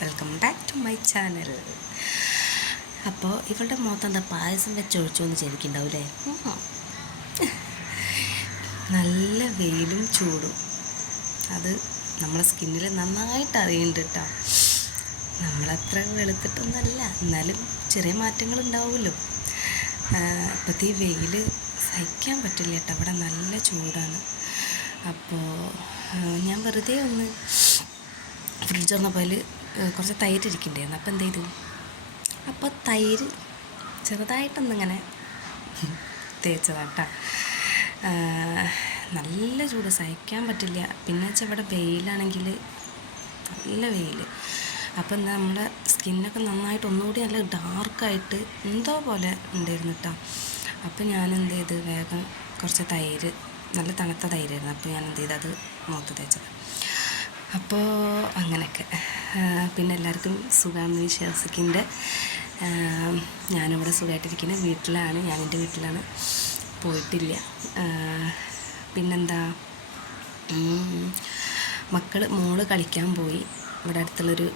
Welcome back to my channel അപ്പോൾ ഇവളുടെ മുഖത്ത് എന്താ പായസം വെച്ച് ഒഴിച്ചു എന്ന് ശരിക്കുണ്ടാവില്ലേ നല്ല വെയിലും ചൂടും. അത് നമ്മളെ സ്കിന്നിൽ നന്നായിട്ട് അറിയുന്നുണ്ട് കേട്ടോ നമ്മളത്ര വെളുത്തിട്ടൊന്നല്ല എന്നാലും ചെറിയ മാറ്റങ്ങൾ ഉണ്ടാവുമല്ലോ. അപ്പോഴത്തെ ഈ വെയിൽ സഹിക്കാൻ പറ്റില്ല കേട്ടോ അവിടെ നല്ല ചൂടാണ്. അപ്പോൾ ഞാൻ വെറുതെ ഒന്ന് ഫ്രിഡ്ജ് തുറന്നപ്പോൾ കുറച്ച് തൈര് ഇരിക്കണ്ടായിരുന്നു അപ്പോൾ എന്ത് ചെയ്തു അപ്പോൾ തൈര് ചെറുതായിട്ടൊന്നിങ്ങനെ തേച്ചതാട്ടാ. നല്ല ചൂട്. സഹിക്കാൻ പറ്റില്ല. പിന്നെ വെച്ചാൽ ഇവിടെ വെയിലാണെങ്കിൽ നല്ല വെയിൽ അപ്പം എന്താ നമ്മുടെ സ്കിന്നൊക്കെ നന്നായിട്ട് ഒന്നുകൂടി നല്ല ഡാർക്കായിട്ട് എന്തോ പോലെ ഉണ്ടായിരുന്നു കേട്ടോ അപ്പം ഞാൻ എന്ത് ചെയ്ത് വേഗം കുറച്ച് തൈര് നല്ല തണുത്ത തൈരായിരുന്നു. അപ്പോൾ ഞാൻ എന്ത് ചെയ്ത് അത് മുഖത്ത് തേച്ചത്. അപ്പോൾ അങ്ങനെയൊക്കെ. പിന്നെ എല്ലാവർക്കും സുഖമാണെന്ന് വിശ്വസിക്കുന്നുണ്ട് ഞാനിവിടെ സുഖമായിട്ടിരിക്കുന്നത് വീട്ടിലാണ് ഞാൻ എന്റെ വീട്ടിലാണ്. പോയിട്ടില്ല. പിന്നെന്താ? മക്കൾ മോൾ കളിക്കാൻ പോയി. ഇവിടെ അടുത്തുള്ളൊരു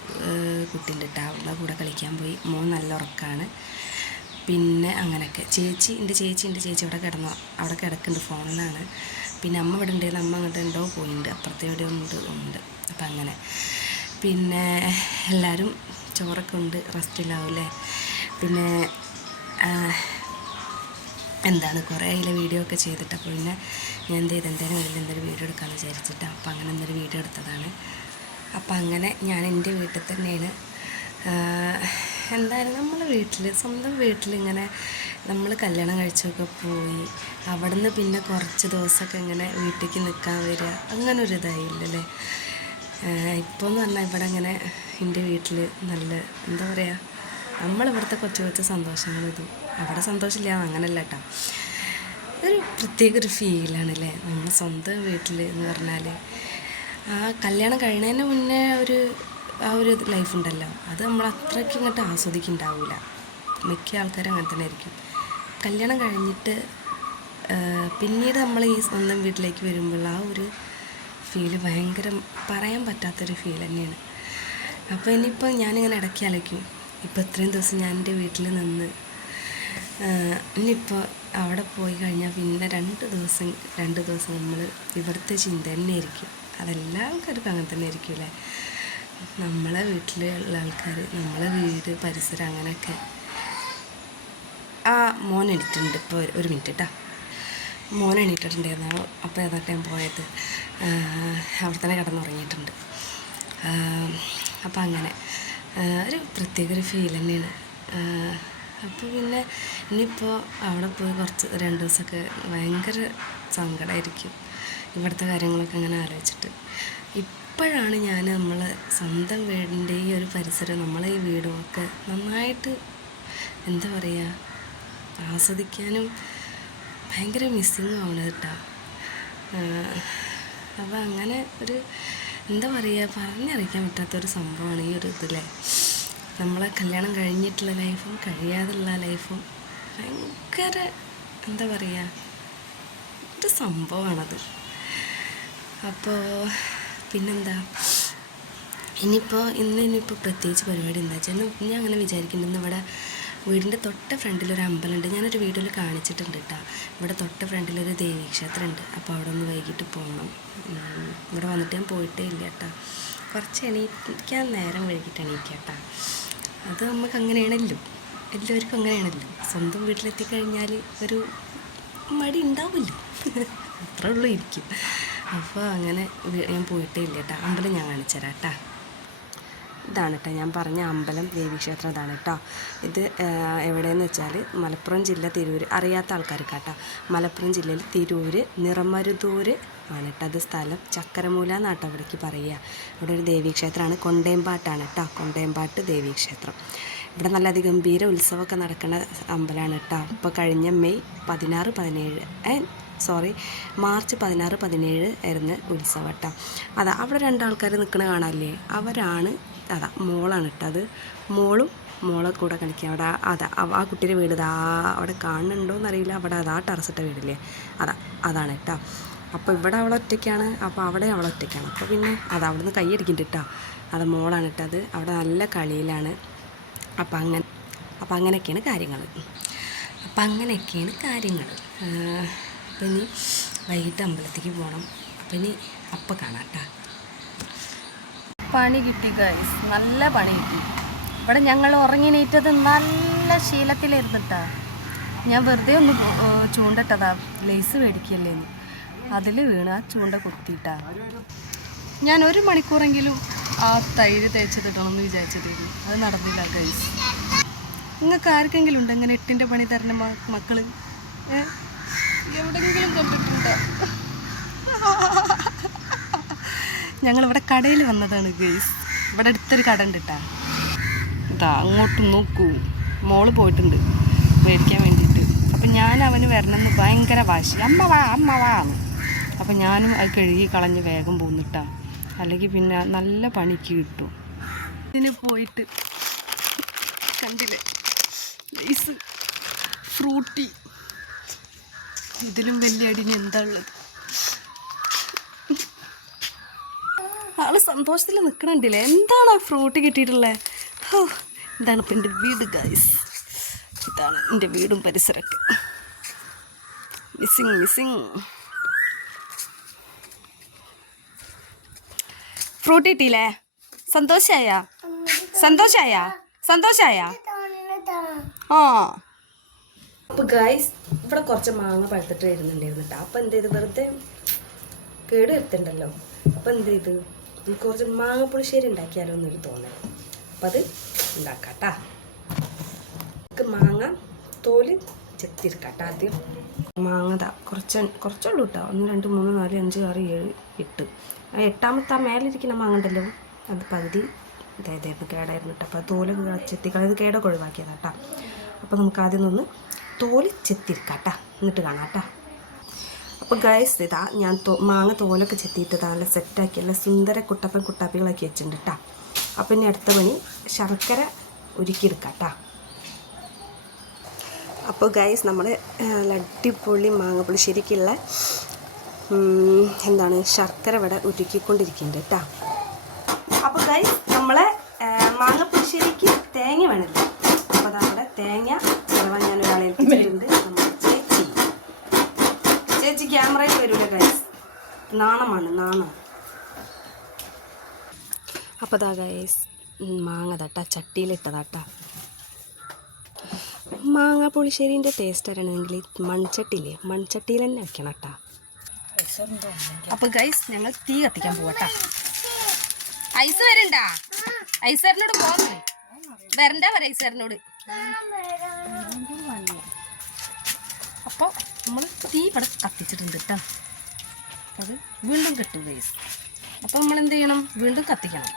കുട്ടീന്റെ കേട്ടോ അവളുടെ കൂടെ കളിക്കാൻ പോയി. മോൾ നല്ല ഉറക്കമാണ് പിന്നെ അങ്ങനെയൊക്കെ. ചേച്ചി എന്റെ ചേച്ചി എന്റെ ചേച്ചി അവിടെ കിടന്നു. അവിടെ കിടക്കുന്നുണ്ട് ഫോണിലാണ്. പിന്നെ അമ്മ ഇവിടെ ഉണ്ടായിരുന്നു അമ്മ അങ്ങോട്ട് ഉണ്ടോ പോയിണ്ട്. അപ്പുറത്തെ എവിടെ ഉണ്ട് ഉണ്ട്. അപ്പം അങ്ങനെ. പിന്നെ എല്ലാവരും ചോറൊക്കെ ഉണ്ട് റെസ്റ്റിലാവൂലേ പിന്നെ എന്താണ് കുറേ അതിലെ വീഡിയോ ഒക്കെ ചെയ്തിട്ട്. അപ്പോൾ പിന്നെ ഞാൻ എന്ത് ചെയ്ത്? എന്തായാലും അതിൽ എന്തൊരു വീഡിയോ എടുക്കാമെന്ന് വിചാരിച്ചിട്ട്. അപ്പോൾ അങ്ങനെ എന്തൊരു വീഡിയോ എടുത്തതാണ്. അപ്പോൾ അങ്ങനെ ഞാൻ എന്റെ വീട്ടിൽ തന്നെയാണ്. എന്തായാലും നമ്മളെ വീട്ടിൽ സ്വന്തം വീട്ടിലിങ്ങനെ നമ്മൾ കല്യാണം കഴിച്ചൊക്കെ പോയി അവിടെ നിന്ന് പിന്നെ കുറച്ച് ദിവസമൊക്കെ ഇങ്ങനെ വീട്ടിലേക്ക് നിൽക്കാൻ വരിക അങ്ങനെ ഒരു ഇപ്പോൾ എന്ന് പറഞ്ഞാൽ ഇവിടെ അങ്ങനെ എന്റെ വീട്ടിൽ നല്ല എന്താ പറയുക നമ്മളിവിടുത്തെ കൊച്ചു കൊച്ചു സന്തോഷങ്ങൾ ഇതും. അവിടെ സന്തോഷമില്ല അങ്ങനല്ല കേട്ടോ. ഒരു പ്രത്യേക ഒരു ഫീലാണല്ലേ? നമ്മൾ സ്വന്തം വീട്ടിൽ എന്ന് പറഞ്ഞാൽ ആ കല്യാണം കഴിയുന്നതിന് മുന്നേ ഒരു ആ ഒരു ലൈഫ് ഉണ്ടല്ലോ അത് നമ്മൾ അത്രയ്ക്ക് ഇങ്ങോട്ട് ആസ്വദിക്കുന്നുണ്ടാവില്ല മിക്ക ആൾക്കാരും അങ്ങനെ തന്നെ ആയിരിക്കും. കല്യാണം കഴിഞ്ഞിട്ട് പിന്നീട് നമ്മൾ ഈ സ്വന്തം വീട്ടിലേക്ക് വരുമ്പോൾ ആ ഒരു ഫീൽ ഭയങ്കര പറയാൻ പറ്റാത്തൊരു ഫീൽ തന്നെയാണ്. അപ്പോൾ ഇനിയിപ്പോൾ ഞാനിങ്ങനെ ഇടയ്ക്ക് അലയ്ക്കും ഇപ്പോൾ ഇത്രയും ദിവസം ഞാൻ എന്റെ വീട്ടിൽ നിന്ന് ഇനിയിപ്പോൾ അവിടെ പോയി കഴിഞ്ഞാൽ പിന്നെ രണ്ട് ദിവസം രണ്ട് ദിവസം നമ്മൾ ഇവിടുത്തെ ചിന്ത തന്നെ ആയിരിക്കും. അതെല്ലാ അങ്ങനെ തന്നെ ആയിരിക്കും അല്ലേ? നമ്മളെ വീട്ടിലുള്ള ആൾക്കാർ നമ്മളെ വീട് പരിസരം അങ്ങനെയൊക്കെ ആ മോൻ എണീറ്റിട്ടുണ്ട്. ഇപ്പോൾ ഒരു മിനിറ്റ് കേട്ടോ മോൻ എണീറ്റിട്ടുണ്ടായിരുന്നു. അപ്പോൾ ഏതാ ടൈം പോയത്? അവിടെ തന്നെ കിടന്നുറങ്ങിയിട്ടുണ്ട്. അപ്പോൾ അങ്ങനെ. ഒരു പ്രത്യേക ഒരു ഫീൽ തന്നെയാണ്. അപ്പോൾ പിന്നെ ഇനിയിപ്പോൾ അവിടെ പോയി കുറച്ച് രണ്ട് ദിവസമൊക്കെ ഭയങ്കര സങ്കടമായിരിക്കും ഇവിടുത്തെ കാര്യങ്ങളൊക്കെ അങ്ങനെ ആലോചിച്ചിട്ട്. ഇപ്പോഴാണ് ഞാൻ നമ്മൾ സ്വന്തം വീടിന്റെ ഈ ഒരു പരിസരം നമ്മളെ ഈ വീടുമൊക്കെ നന്നായിട്ട് എന്താ പറയുക ആസ്വദിക്കാനും ഭയങ്കര മിസ്സിങ് ആണ് കേട്ടോ. അപ്പോൾ അങ്ങനെ ഒരു എന്താ പറയുക പറഞ്ഞറിയിക്കാൻ പറ്റാത്തൊരു സംഭവമാണ് ഈ ഒരു ഇതിലെ. നമ്മളെ കല്യാണം കഴിഞ്ഞിട്ടുള്ള ലൈഫും കഴിയാതുള്ള ലൈഫും ഭയങ്കര എന്താ പറയുക ഒരു സംഭവമാണത്. അപ്പോൾ പിന്നെന്താ? ഇനിയിപ്പോൾ ഇന്ന് ഇനിയിപ്പോൾ പ്രത്യേകിച്ച് പരിപാടി എന്താ വെച്ചാൽ ഞാൻ അങ്ങനെ വിചാരിക്കുന്നുണ്ട് ഇവിടെ വീടിന്റെ തൊട്ട ഫ്രണ്ടിലൊരു അമ്പലമുണ്ട്. ഞാനൊരു വീഡിയോയിൽ കാണിച്ചിട്ടുണ്ട് കേട്ടോ. ഇവിടെ തൊട്ട ഫ്രണ്ടിലൊരു ഉണ്ട് അപ്പോൾ അവിടെ ഒന്ന് വൈകിട്ട് പോകണം. ഇവിടെ വന്നിട്ട് ഞാൻ പോയിട്ടേ ഇല്ല കേട്ടോ. കുറച്ച് എണീക്കാൻ നേരം വൈകിട്ട് എണീക്കാം അത് നമുക്ക് അങ്ങനെയാണല്ലോ. എല്ലാവർക്കും അങ്ങനെയാണല്ലോ. സ്വന്തം വീട്ടിലെത്തിക്കഴിഞ്ഞാൽ ഒരു മടി ഉണ്ടാവില്ല അത്രേ ഉള്ളൂ ഇരിക്കും അപ്പോൾ അങ്ങനെ ഞാൻ പോയിട്ടേ ഇല്ല കേട്ടോ. അമ്പലം ഞാൻ കാണിച്ചു തരാം കേട്ടോ. ഇതാണ് കേട്ടോ ഞാൻ പറഞ്ഞ അമ്പലം ദേവീക്ഷേത്രം ഇതാണ് കേട്ടോ ഇത് എവിടെയെന്ന് വെച്ചാൽ മലപ്പുറം ജില്ല തിരൂർ അറിയാത്ത ആൾക്കാർക്ക് കേട്ടോ മലപ്പുറം ജില്ലയിൽ തിരൂർ നിറമരുതൂര് ആണ് കേട്ടോ അത് സ്ഥലം. ചക്കരമൂല എന്നാട്ടോ അവിടേക്ക് പറയുക. ഇവിടെ ഒരു ദേവീക്ഷേത്രമാണ് കൊണ്ടേമ്പാട്ടാണ് കേട്ടോ കൊണ്ടേമ്പാട്ട് ദേവീക്ഷേത്രം. ഇവിടെ നല്ല അതിഗംഭീര ഉത്സവമൊക്കെ നടക്കുന്ന അമ്പലമാണ് കേട്ടോ ഇപ്പോൾ കഴിഞ്ഞ മെയ് പതിനാറ് പതിനേഴ് സോറി മാർച്ച് പതിനാറ് പതിനേഴ് ആയിരുന്നു ഉത്സവം കേട്ടോ അതാ അവിടെ രണ്ടാൾക്കാർ നിൽക്കണ കാണാനില്ലേ? അവരാണ് അതാ മോളാണ് കേട്ടോ അത്. മോളും മോളെ കൂടെ കളിക്കുക അവിടെ അതാ ആ കുട്ടിയുടെ വീട് ഇതാ അവിടെ കാണുന്നുണ്ടോ എന്നറിയില്ല അവിടെ അതാ ടെറസിട്ട വീടില്ലേ? അതാ അതാണ് കേട്ടോ. അപ്പോൾ ഇവിടെ അവളെ ഒറ്റയ്ക്കാണ്. അപ്പോൾ അവിടെ അവളെ ഒറ്റയ്ക്കാണ്. അപ്പോൾ പിന്നെ അത് അവിടെ നിന്ന് കൈയടിക്കുന്നുണ്ട് അത് മോളാണ് ഇട്ടത് അവിടെ നല്ല കളിയിലാണ്. അപ്പം അങ്ങനെ അപ്പം അങ്ങനെയൊക്കെയാണ് കാര്യങ്ങൾ. അപ്പം അങ്ങനെയൊക്കെയാണ് കാര്യങ്ങൾ. അപ്പം ഇനി വൈകിട്ട് അമ്പലത്തേക്ക് പോകണം. അപ്പം ഇനി അപ്പം കാണാം കേട്ടോ. പണി കിട്ടി ഗൈസ് നല്ല പണി കിട്ടി. ഇവിടെ ഞങ്ങൾ ഉറങ്ങി നീറ്റത് നല്ല ശീലത്തിലിരുന്നിട്ടാ. ഞാൻ വെറുതെ ഒന്ന് ചൂണ്ടട്ടതാ. ലേസ് മേടിക്കല്ലേ അതിൽ വീണ് ആ ചൂണ്ട കുത്തിയിട്ടാ. ഞാൻ ഒരു മണിക്കൂറെങ്കിലും ആ തൈര് തേച്ചതിടണമെന്ന് വിചാരിച്ചതായിരുന്നു അത് നടന്നില്ല ഗൈസ് നിങ്ങൾക്ക് ആർക്കെങ്കിലും ഉണ്ട് ഇങ്ങനെ എട്ടിന്റെ പണി തരണ മക്കൾ? എവിടെങ്കിലും കണ്ടിട്ടുണ്ടോ ഞങ്ങളിവിടെ കടയിൽ വന്നതാണ് ഗേസ് ഇവിടെ അടുത്തൊരു കട ഉണ്ട് കേട്ടാ ഇതാ അങ്ങോട്ട് നോക്കൂ. മോൾ പോയിട്ടുണ്ട് മേടിക്കാൻ വേണ്ടിയിട്ട്. അപ്പം ഞാൻ അവന് വരണമെന്ന് ഭയങ്കര വാശി. അമ്മ വാ അമ്മ വാ. അപ്പം ഞാനും അത് കഴുകി കളഞ്ഞ് വേഗം പോന്നിട്ടാ അല്ലെങ്കിൽ പിന്നെ നല്ല പണിക്ക് കിട്ടും. ഇതിന് പോയിട്ട് കണ്ടില്ലേ? ഫ്രൂട്ടി. ഇതിലും വലിയ അടിന് എന്താ ഉള്ളത്? ആൾ സന്തോഷത്തിൽ നിൽക്കണുണ്ടല്ലേ എന്താണ് ആ ഫ്രൂട്ട് കിട്ടിയിട്ടുള്ളത് ഓ ഇതാണ് ഇപ്പം എന്റെ വീട് ഗൈസ് ഇതാണ് എന്റെ വീടും പരിസരമൊക്കെ മിസ്സിങ് മിസ്സിങ് ഫ്രൂട്ട് കിട്ടിയില്ലേ? സന്തോഷായ? സന്തോഷായ? സന്തോഷായ? ആ. അപ്പോൾ ഗൈസ് ഇവിടെ കുറച്ച് മാങ്ങ പഴുത്തിട്ട് വരുന്നുണ്ടായിരുന്നു കേട്ടോ. അപ്പോൾ എന്ത് ചെയ്ത്? വെറുതെ കേട് വരുത്തുണ്ടല്ലോ. അപ്പോൾ എന്ത് ചെയ്ത്? കുറച്ച് മാങ്ങ പുളിശ്ശേരി ഉണ്ടാക്കിയാലോ എന്നൊരു തോന്നൽ. അപ്പം അത് ഉണ്ടാക്കാം കേട്ടാ നമുക്ക് മാങ്ങ തോൽ ചെത്തിരിക്കാട്ടോ ആദ്യം. മാങ്ങ ദാ കുറച്ച് കുറച്ചുള്ളൂ കേട്ടോ ഒന്ന് രണ്ട് മൂന്ന് നാല് അഞ്ച് ആറ് ഏഴ് എട്ട്. ആ എട്ടാമത്തെ ആ മേലിരിക്കുന്ന മാങ്ങ ഉണ്ടല്ലോ അത് പകുതി ഇതായിരുന്നു കേടായിരുന്നു കേട്ടോ അപ്പോൾ ആ തോൽ ചെത്തിക്കളത് കേടൊക്കെ ഒഴിവാക്കിയതാട്ടാ അപ്പം നമുക്ക് ആദ്യം ഒന്ന് തോൽ ചെത്തിരിക്കാം കേട്ടോ എന്നിട്ട് കാണാം കേട്ടോ അപ്പോൾ ഗൈസ് ഇതാ ഞാൻ മാങ്ങ തോലൊക്കെ ചെത്തിയിട്ട് നല്ല സെറ്റാക്കി നല്ല സുന്ദര കുട്ടപ്പൻ കുട്ടാപ്പികളാക്കി വെച്ചിട്ടുണ്ട് കേട്ടോ അപ്പം ഇനി അടുത്ത പണി ശർക്കര ഉരുക്കിയെടുക്കാം കേട്ടോ അപ്പോൾ ഗൈസ് നമ്മൾ നല്ല അടിപൊളി മാങ്ങപ്പുളിശ്ശേരിക്കുള്ള ഉം, എന്താണ് ശർക്കര ഇവിടെ ഉരുക്കിക്കൊണ്ടിരിക്കുന്നുണ്ട് കേട്ടോ അപ്പോൾ ഗൈസ് നമ്മളെ മാങ്ങപ്പുളിശ്ശേരിക്ക് തേങ്ങ വേണമല്ലോ അപ്പോൾ അതവിടെ തേങ്ങ ചിലവാൻ ഞാൻ ഒരാളെ ഏൽപ്പിച്ചിട്ടുണ്ട് നമ്മുടെ ചേച്ചി ചേച്ചി ക്യാമറയിൽ വരൂല ഗൈസ് നാണമാണ് നാണം. അപ്പോൾ അതാ ഗൈസ് മാങ്ങ തട്ടാ ചട്ടിയിലിട്ടതാട്ടാ. മാങ്ങ പുളിശ്ശേരിന്റെ ടേസ്റ്റ് അറിയണമെങ്കിൽ മൺചട്ടിയില്ലേ മൺചട്ടിയിൽ തന്നെ വെക്കണം കേട്ടാ അപ്പോൾ ഗൈസ് ഞങ്ങൾ തീ കത്തിക്കാൻ പോവട്ടാ. ഐസ് വരണ്ടാ? ഐസറിനോട് പോകുന്നു വരണ്ട വര ഐസറിനോട്. അപ്പോൾ നമ്മൾ തീ ഇവിടെ കത്തിച്ചിട്ടുണ്ട് കേട്ടോ അത് വീണ്ടും കിട്ടും ഗൈസ് അപ്പോൾ നമ്മൾ എന്ത് ചെയ്യണം? വീണ്ടും കത്തിക്കണം.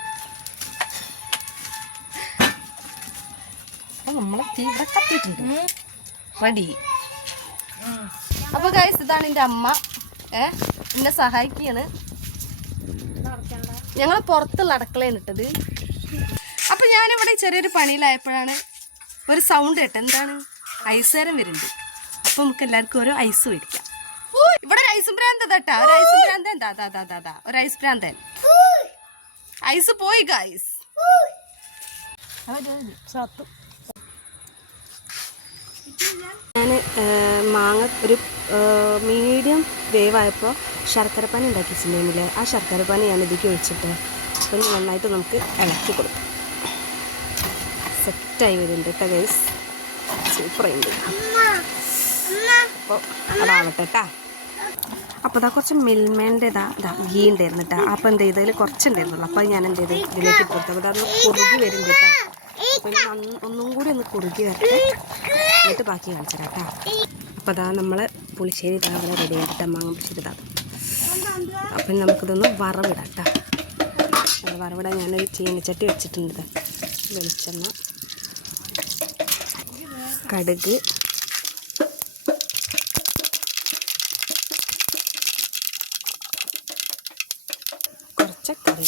അപ്പോൾ നമ്മൾ തീ ഇവിടെ കത്തിയിട്ടുണ്ട്. റെഡി അപ്പോൾ ഗൈസ് ഇതാണ് എന്റെ അമ്മ. ഏ എന്നെ സഹായിക്കുകയാണ് ഞങ്ങൾ പുറത്തുള്ള അടുക്കളയാണ് ഇട്ടത്. അപ്പം ഞാനിവിടെ ചെറിയൊരു പണിയിലായപ്പോഴാണ് ഒരു സൗണ്ട് കേട്ടോ എന്താണ്? ഐസേരം വരുന്നുണ്ട്. അപ്പം നമുക്ക് എല്ലാവർക്കും ഓരോ ഐസ് മേടിക്കാം. ഇവിടെ ഒരു ഐസ് ഭ്രാന്ത തട്ടാ ഒരു ഐസ് ഭ്രാന്തൻ എന്താ അതാ അതാ അതാ ഒരു ഐസ് ഭ്രാന്തൻ ഐസ് പോയി ഗൈസ് ഞാൻ മാങ്ങ ഒരു മീഡിയം വേവായപ്പോൾ ശർക്കരപ്പാനി ഉണ്ടാക്കിയിട്ടുണ്ടെങ്കിൽ ആ ശർക്കരപ്പാനി ഞാൻ ഇതിലേക്ക് ഒഴിച്ചിട്ട് അപ്പം നന്നായിട്ട് നമുക്ക് ഇളക്കി കൊടുക്കാം. സെറ്റായി വരുന്നുണ്ട് കേട്ടോ ഗൈസ്. സൂപ്പറായിട്ടുണ്ട് അപ്പോൾ അതാവട്ടെ അപ്പോൾ ഇതാ കുറച്ച് മിൽമേന്റെ ഇതാ ഇതാ ഗീ ഉണ്ടായിരുന്നു കേട്ടോ. അപ്പോൾ എന്ത് ചെയ്തതിൽ കുറച്ചുണ്ടായിരുന്നുള്ളൂ. അപ്പോൾ ഞാൻ എന്ത് ചെയ്ത്? ഇതിലേക്ക് ഇട്ട് കൊടുത്തു. അപ്പോൾ അത് കുറുകി വരുന്നുണ്ട് കേട്ടോ. ഒന്നും കൂടി ഒന്ന് കുറുകി വരട്ടെ. എന്നിട്ട് ബാക്കി കാണിച്ചു കേട്ടോ. അപ്പോൾ അതാ നമ്മൾ പുളിശ്ശേരി ഇതാ അവിടെ റെഡി ആയിട്ട് മാങ്ങ പുളിശ്ശേരി അപ്പം നമുക്കിതൊന്ന് വറവിടാം കേട്ടോ. വറവിടാൻ ഞാനൊരു ചീനച്ചട്ടി വെച്ചിട്ടുണ്ട്. വെളിച്ചെണ്ണ കടുക് പച്ചക്കറി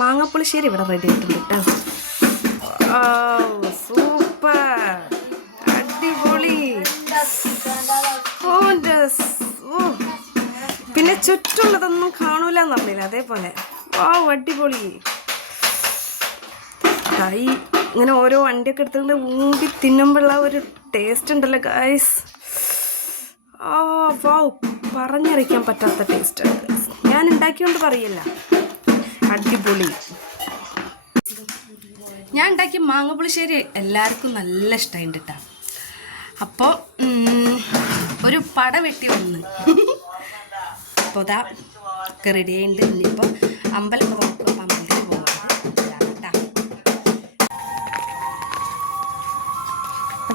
മാങ്ങാപ്പുളിശ്ശേരി ഇവിടെ റെഡി ആയിട്ടുണ്ട് കേട്ടോ സൂപ്പർ അടിപൊളി. പിന്നെ ചുറ്റുള്ളതൊന്നും കാണൂല എന്നറിയില്ല അതേപോലെ. ഓ അടിപൊളി. ഹായ് ഇങ്ങനെ ഓരോ വണ്ടിയൊക്കെ എടുത്തുകൊണ്ട് ഊമ്പി തിന്നുമ്പോഴുള്ള ഒരു ടേസ്റ്റ് ഉണ്ടല്ലോ ഗായ്സ് ആ വാ. പറഞ്ഞറിയിക്കാൻ പറ്റാത്ത ടേസ്റ്റ് ഞാൻ ഉണ്ടാക്കിയോണ്ട് പറയില്ല. അടിപൊളി. ഞാൻ ഉണ്ടാക്കിയ മാങ്ങ പുളിശ്ശേരി എല്ലാവർക്കും നല്ല ഇഷ്ടമായിട്ട് കേട്ടോ അപ്പോൾ ഒരു പട വെട്ടി വന്ന്. അപ്പോൾ ഇതാ റെഡി ആയിട്ടുണ്ട് ഇനിയിപ്പോൾ അമ്പലം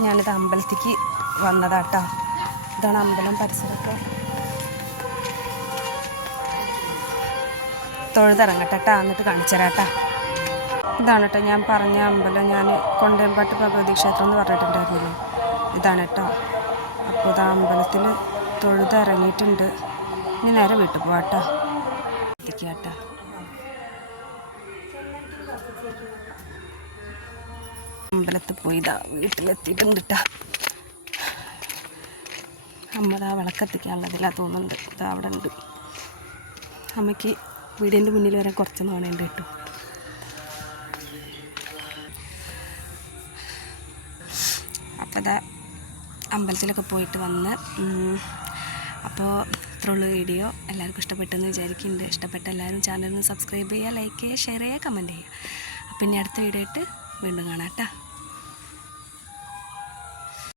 ഞാനിത് അമ്പലത്തിക്ക് വന്നതാട്ടോ. ഇതാണ് അമ്പലം പരിസരമൊക്കെ. തൊഴുതിറങ്ങട്ടെ കേട്ടോ എന്നിട്ട് കാണിച്ചു തരാട്ടാ ഇതാണ് കേട്ടോ ഞാൻ പറഞ്ഞ അമ്പലം. ഞാൻ കൊണ്ടേമ്പാട്ട് ഭഗവതി ക്ഷേത്രം എന്ന് പറഞ്ഞിട്ടുണ്ടായിരുന്നില്ലേ? ഇതാണ് കേട്ടോ അപ്പോൾ ഇതാ അമ്പലത്തിൽ തൊഴുതിറങ്ങിയിട്ടുണ്ട്. ഇനി നേരെ വീട്ടിൽ പോവാട്ടോ. കേട്ടോ അമ്പലത്തിൽ പോയിതാ വീട്ടിലെത്തിയിട്ടുണ്ട് കേട്ടോ ഇതാ വിളക്കെത്തിക്കാനുള്ളതിലാ തോന്നുന്നുണ്ട്. ഇതാ അവിടെ ഉണ്ട്. അമ്മയ്ക്ക് വീടിന്റെ മുന്നിൽ വരാൻ കുറച്ച് നാണയുണ്ട് കേട്ടോ. അപ്പോൾ ഇതാ അമ്പലത്തിലൊക്കെ പോയിട്ട് വന്ന് അപ്പോൾ ഇത്രയുള്ള വീഡിയോ എല്ലാവർക്കും ഇഷ്ടപ്പെട്ടെന്ന് വിചാരിക്കുന്നുണ്ട്. ഇഷ്ടപ്പെട്ട എല്ലാവരും ചാനലിന് സബ്സ്ക്രൈബ് ചെയ്യുക ലൈക്ക് ചെയ്യുക ഷെയർ ചെയ്യുക കമന്റ് ചെയ്യുക. അപ്പം ഇനി അടുത്ത വീഡിയോ ആയിട്ട് വീണ്ടും കാണാം കേട്ടോ